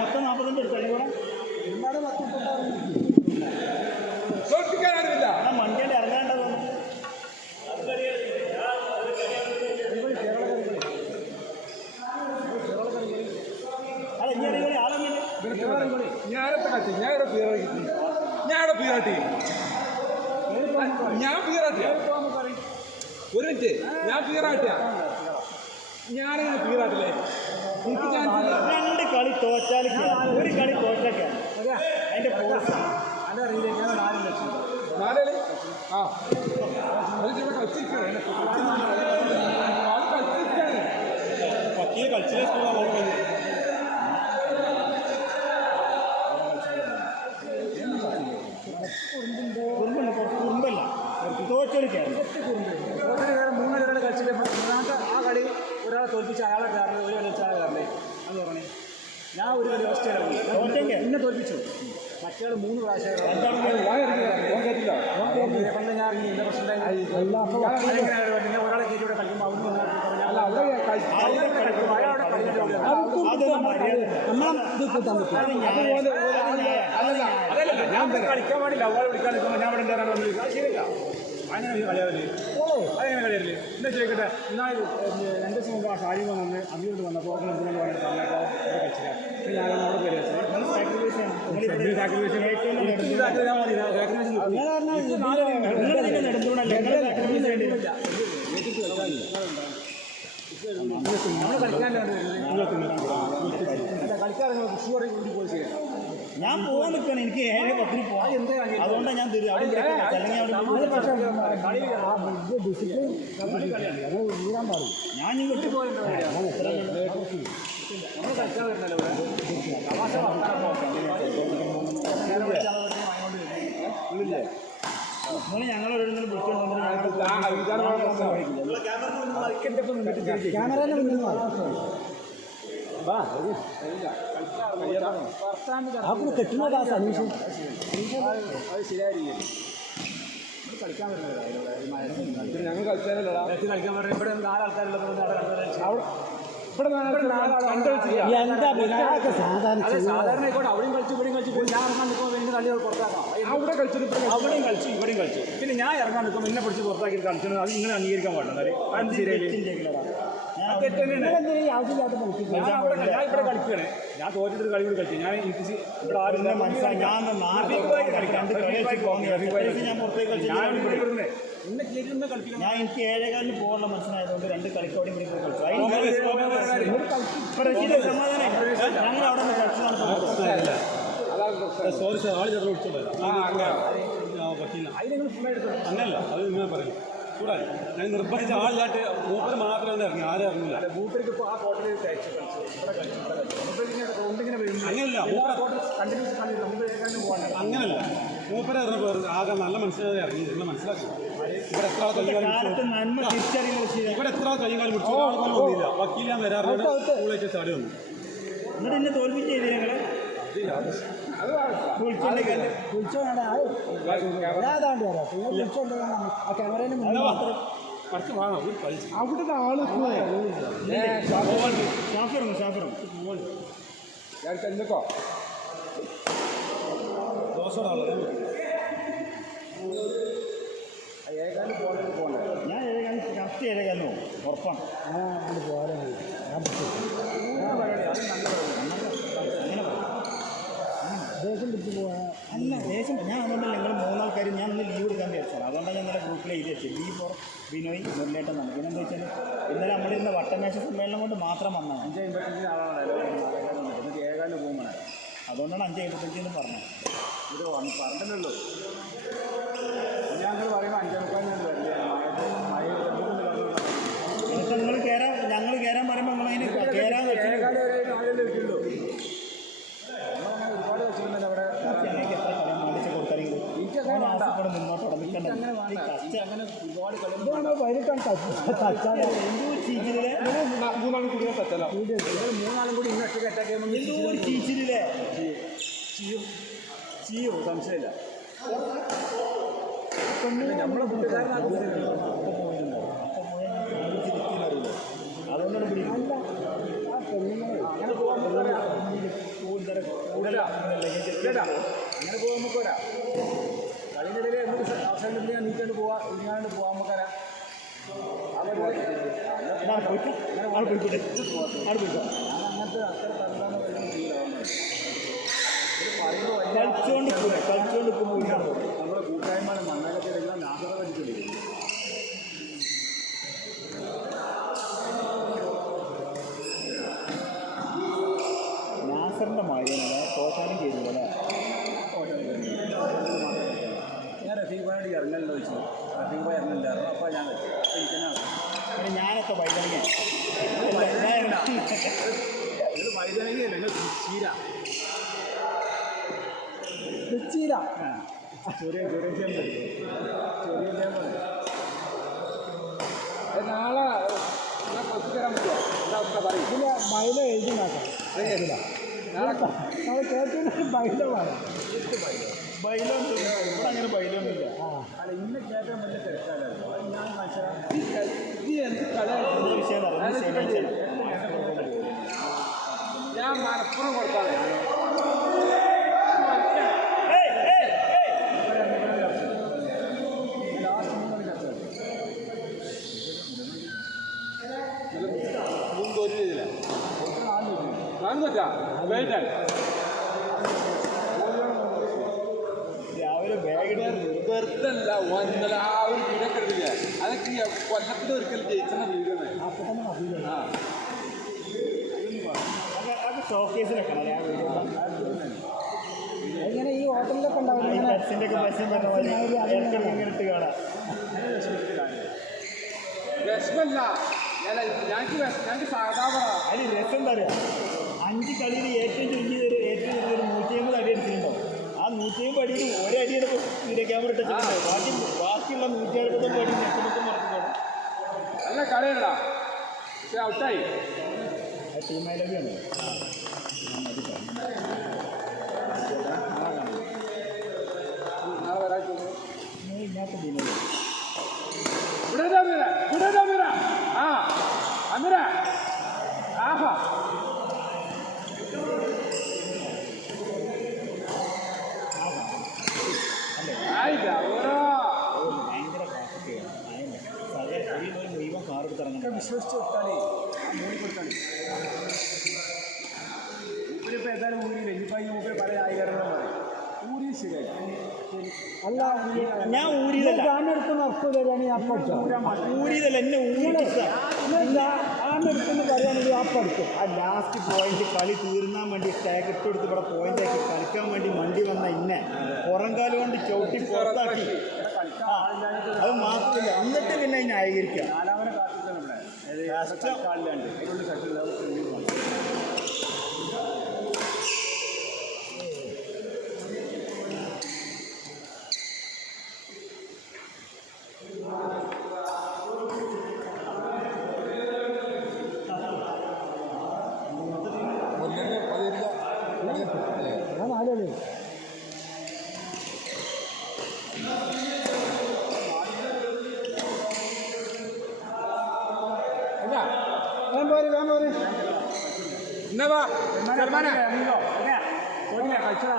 മൊത്തം 45 എടുത്തല്ലേ കൂടെ തോൽപ്പിക്കാനാണില്ല. മണ്ടിയുടെ ഇറങ്ങാണ്ടത് അല്ല ഇങ്ങനെ ആളെങ്ങനെ ഞാനത്തെ കാട്ടി ഞാനിവിടെ പീറാട്ടി ഞാൻ പീറാട്ടിയ ഒരു മിനിറ്റ് ഞാൻ പീറാട്ടിയ ഞാനിങ്ങനെ പീറാട്ടില്ലേ എനിക്ക് ചാൻസ് 2 കളി തോറ്റാൽ ഒരു കളി തോറ്റൊക്കെ അതിന്റെ പോസ്റ്റ് നാലേ ആ കളിച്ചിരിക്കുകയാണ് പറ്റിയ കളിച്ചിലെ സ്കൂളാണ് കുറുമ്പല്ല തോറ്റെടുക്കുകയാണ് 3 കളി കളിച്ചിട്ട് മൂന്നാമത്തെ ആ കളി ഒരാളെ തോൽപ്പിച്ച് അയാളെ കയറി ഒരു കളി വെച്ചാൽ കയറി അത് പറഞ്ഞു ഞാൻ ഒരു കളി ഓസ്ട്രേലിയ എന്നെ തോൽപ്പിച്ചു മറ്റേ 3 പ്രാവശ്യം പണ്ട് ഞാൻ ഇന്ന പ്രശ്നം ഒരാളെ കയറ്റി ഇവിടെ കളിക്കുമ്പോൾ ഞാൻ കളിക്കാൻ പാടില്ല അവളെ വിളിക്കാൻ നിൽക്കുമ്പോൾ ഞാൻ ഇവിടെ വന്നിരിക്കും ശരിയല്ല അങ്ങനെ കളിയാവില്ലേ അതെങ്ങനെ കളിയല്ലേ എന്താ ചോദിക്കട്ടെ എന്നാൽ 2 ദിവസം മുമ്പ് ആ കാര്യം വന്ന് അഭിയോട് വന്നപ്പോൾ എന്തിനാണ് പറഞ്ഞത് സമയത്ത് കളിച്ചില്ല ഞാൻ അവിടെ പേര് ഞാൻ പോകാൻ നിൽക്കണം എനിക്ക് 7:10 പോകാൻ അതുകൊണ്ടാണ് ഞാൻ തരും ഞാൻ വിട്ടു നിങ്ങൾ ഞങ്ങളൊരു ക്യാമറ കെട്ടുന്ന കാശ് അനീഷ് അത് ശരിയായിരിക്കും കളിക്കാൻ വരുന്നത് ഞങ്ങൾ കളിച്ചാലല്ലടാ കളിക്കാൻ പറഞ്ഞ ഇവിടെ 4 ആൾക്കാരുള്ളത് സാധാരണ ആയിക്കോട്ടെ അവിടെയും കളിച്ചു ഇവിടെയും കളിച്ചു ഞാൻ ഇറങ്ങാൻ നിൽക്കുമ്പോൾ എനിക്ക് കളി പുറത്താക്കാം അവിടെ കളിച്ചിട്ട് അവിടെയും കളിച്ചു ഇവിടെയും കളിച്ചു പിന്നെ ഞാൻ ഇറങ്ങാൻ നിൽക്കുമ്പോൾ എന്നെ പിടിച്ച് പുറത്താക്കി കളിച്ചത് അത് നിങ്ങൾ അംഗീകരിക്കാൻ പാടില്ല അത് ശരിയായില്ല ഞാൻ ഇവിടെ കളിക്കുകയാണ് ഞാൻ തോറ്റിട്ട് കളി കൂടി കളിച്ചു ഞാൻ ഇവിടെ ആരും മനസ്സിലായി ഞാൻ ഞാൻ എനിക്ക് 7:15 പോകാനുള്ള മനസ്സിലായതുകൊണ്ട് 2 കളിക്കോടി പോയി കളിച്ചു സമാധാനം ഞങ്ങൾ അവിടെ നിന്ന് കളിച്ചതാണ് സോറി സാർ ആൾ ചേർന്ന് വിളിച്ചോളാം പറ്റില്ല അങ്ങനല്ല അത് നിങ്ങൾ പറയും ചൂടായി ഞാൻ നിർബന്ധിച്ച ആളില്ലാട്ട് മൂപ്പര് മാത്രമേ ഒന്ന് ഇറങ്ങി ആരും ഇറങ്ങില്ല മൂപ്പർക്ക് ഇപ്പോൾ ആ കോട്ടയിൽ അങ്ങനല്ല അങ്ങനല്ല മൂപ്പര് ഇറങ്ങി ആകെ നല്ല മനസ്സിലായി ഇറങ്ങി നിങ്ങൾ മനസ്സിലാക്കി ഇവിടെ എത്ര ഇവിടെ എത്ര കൈകാലം പിടിച്ചു ഒന്നുമില്ല വക്കീൽ ഞാൻ വരാറുണ്ട് സ്കൂളിലേക്ക് ചാടി വന്നു എന്നിട്ട് എന്നെ തോൽപ്പിച്ച് ചെയ്ത് ഞങ്ങൾ അവിടുത്തെ ആള് ചെന്നോ ഞാൻ 7:15 കറക്റ്റ് 7:15 ഉറപ്പാണ് ദേഷ്യം പിടിച്ച് പോകാൻ അല്ല ദേഷ്യം ഞാൻ അതുകൊണ്ടല്ല നിങ്ങൾ 3 ആൾക്കാർ ഞാൻ ഇന്ന് ലീവ് എടുക്കാൻ വിചാരിച്ചാണ് അതുകൊണ്ടാണ് ഞങ്ങളുടെ ഗ്രൂപ്പിൽ എഴുതി വെച്ചത് ലീവ് ഫോർ ബിനോയ് മുരളേട്ടൻ എന്നാണ് പിന്നെ എന്താ വെച്ചാൽ ഇന്നലെ നമ്മളിരുന്ന വട്ടമേശ സമ്മേളനം കൊണ്ട് മാത്രം വന്നതാണ് 5:55 ആളാണ് 7:15 പോകുമ്പോൾ അതുകൊണ്ടാണ് 5:55 എന്ന് പറഞ്ഞത് ഇത് പറഞ്ഞില്ലല്ലോ ഞങ്ങൾ പറയുമ്പോൾ 5:45 നിങ്ങൾ കയറാൻ ഞങ്ങൾ കയറാൻ പറയുമ്പോൾ നമ്മളതിന് കയറാൻ വെച്ചിട്ടുള്ളൂ ഒരുപാട് വെച്ചിട്ടുണ്ടല്ലോ അവിടെ ഞങ്ങൾക്ക് എത്ര കളി മേടിച്ച് കൊടുത്താലെങ്കിലും ഇവിടെ മുന്നോട്ട് നിൽക്കേണ്ടത് അങ്ങനെ ഒരുപാട് ചീച്ചിലെ 3 ആളും കൂടി പറ്റല്ല 3 ആളും കൂടി ഇന്ന് ഒറ്റ അറ്റാക്ക് ചെയ്യുമ്പോൾ ചീച്ചിലെ ചെയ്യോ സംശയമില്ല നമ്മളെ കൂട്ടുകാരനാകും അതുകൊണ്ടാണ് പിടിക്കുന്നത് അങ്ങനെ ഉണ്ടല്ലോ കേട്ടാ അങ്ങനെ പോകാൻ നമുക്ക് വരാം കളിൻ്റെ ഇടയിൽ നമുക്ക് അവസരം നീക്കാണ്ട് പോവാം ഇങ്ങാണ്ട് പോകാൻ നമുക്ക് വരാം അങ്ങനത്തെ അത്ര തന്താണ് കളിച്ചോണ്ട് നമ്മുടെ കൂട്ടായ്മ മണ്ണാലൊക്കെ എടുക്കാൻ നാസറ പഠിച്ചില്ലേ നാസറിൻ്റെ മാരിയല്ലേ തോറ്റാനും ചെയ്തില്ല ഞാൻ റഫീഖാനോട് ഇറങ്ങലുണ്ടോ ചോദിച്ചു റഫീഖ് ഭായി ഇറങ്ങലുണ്ടായിരുന്നു അപ്പോൾ ഞാൻ പിന്നെ ഞാനൊക്കെ വൈകണിക നിങ്ങൾ വൈദ്യുതിയല്ല നിങ്ങൾ ചീര ചെറിയ നാളെ തരാൻ പറ്റുമോ എന്താ പറയും ഇതിന് മൈല എഴുതി നോക്കാം നാളെ കേട്ടിട്ട് മൈല വേണം ബൈലൊന്നും അങ്ങനെ ബൈലൊന്നുമില്ല അല്ല ഇന്ന് കേട്ടാൻ വലിയ തിരക്കാലോ ഞാൻ ഞാൻ മലപ്പുറം കൊടുത്താൽ രാവിലെ ബാഗ് വെറുതല്ല ഒന്നര ആ ഒരു വീടൊക്കെ എടുത്തില്ല അതൊക്കെ കൊല്ലത്തിൽ ഒരിക്കലും ജയിച്ചെന്ന വീടാണ് അത് ഷോക്കേസിലൊക്കെ ഇങ്ങനെ ഈ ഹോട്ടലിലൊക്കെ ഉണ്ടാവും ഇട്ട് കാണാം വിഷമല്ല ഞങ്ങൾക്ക് സാധാരണ അതിന് രസം എന്താ പറയുക 5 കളിയിൽ ഏറ്റവും ചുരുങ്ങിയത് ഏറ്റവും ചുരുങ്ങിയത് 150 അടി അടിച്ചിട്ടുണ്ടാവും ആ 150 അടിയിൽ ഒരടിയുടെ വീഡിയോ ക്യാമറ ഇട്ടിട്ടുണ്ടാവും ബാക്കിയുള്ള 169 അടി നെറ്റുമൊക്കെ മറക്കുന്നുണ്ട് നല്ല കളിയല്ല പക്ഷെ ഔട്ടായി ടീം ഐലവിയാണ് നാളെ വരാൻ ഇതിനകത്ത് ടീമിൽ ആ അമിര ആഹാ ആയില്ല ഓരോ ഭയങ്കര മുഴുവൻ കാർ എടുത്തിറങ്ങും വിശ്വസിച്ച് കൊടുത്താലേ ആ മൂടി കൊടുത്താലേ മൂപ്പരിപ്പോൾ ഏതായാലും ഊരിയില്ല ഇനിയിപ്പോൾ ഈ മൂപ്പര് പല ആയിരങ്ങളും പറയും ഊരി ശരിയായി അല്ല ഞാൻ ഊരിയതല്ല എടുക്കുന്ന അർത്ഥം തരാണെങ്കിൽ ഊരിയതല്ല എന്നെ ഊരിച്ച എടുക്കുന്ന പറയുകയാണെങ്കിൽ ആ പഠിക്കും ആ ലാസ്റ്റ് പോയിന്റ് കളി തീർന്നാൻ വേണ്ടി ടാഗ് ഇട്ട് കൊടുത്ത് ഇവിടെ പോയിന്റ് ആക്കി കളിക്കാൻ വേണ്ടി മണ്ടി വന്ന ഇന്നെ പുറംകാല് കൊണ്ട് ചവിട്ടി പുറത്താക്കി അത് മാത്രമില്ല എന്നിട്ട് പിന്നെ ന്യായീകരിക്കാം നാലാമനെ കാത്തിട്ടാണ് ഇവിടെ കാലിലാണ്ട് അതിനുള്ള കട്ടില്ല നാലല്ലേ എന്നാ വാ കളിച്ചതാ